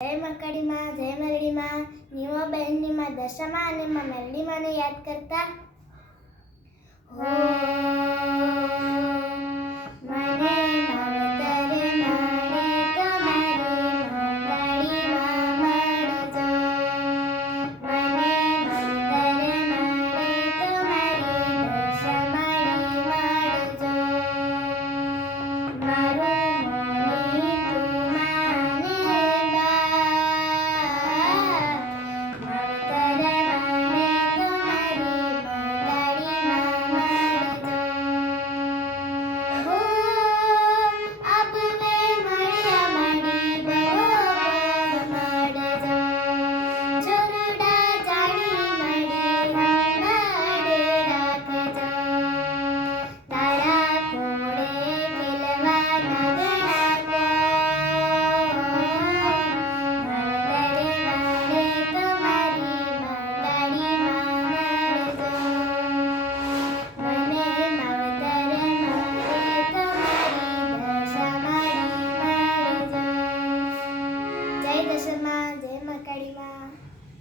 જય મકડીમાં, જય મેલડીમાં, નીવા બહેનની માં દશામાં અને માં મેલડીમાંને યાદ કરતા હો મને માવતરે મારે તમારી મંગળીમાં મળજો. મને માવતરે મારે તમારી દશામાળી મળજો. મારું મોની તું માને જય દશામાં, જય મકડીમાં.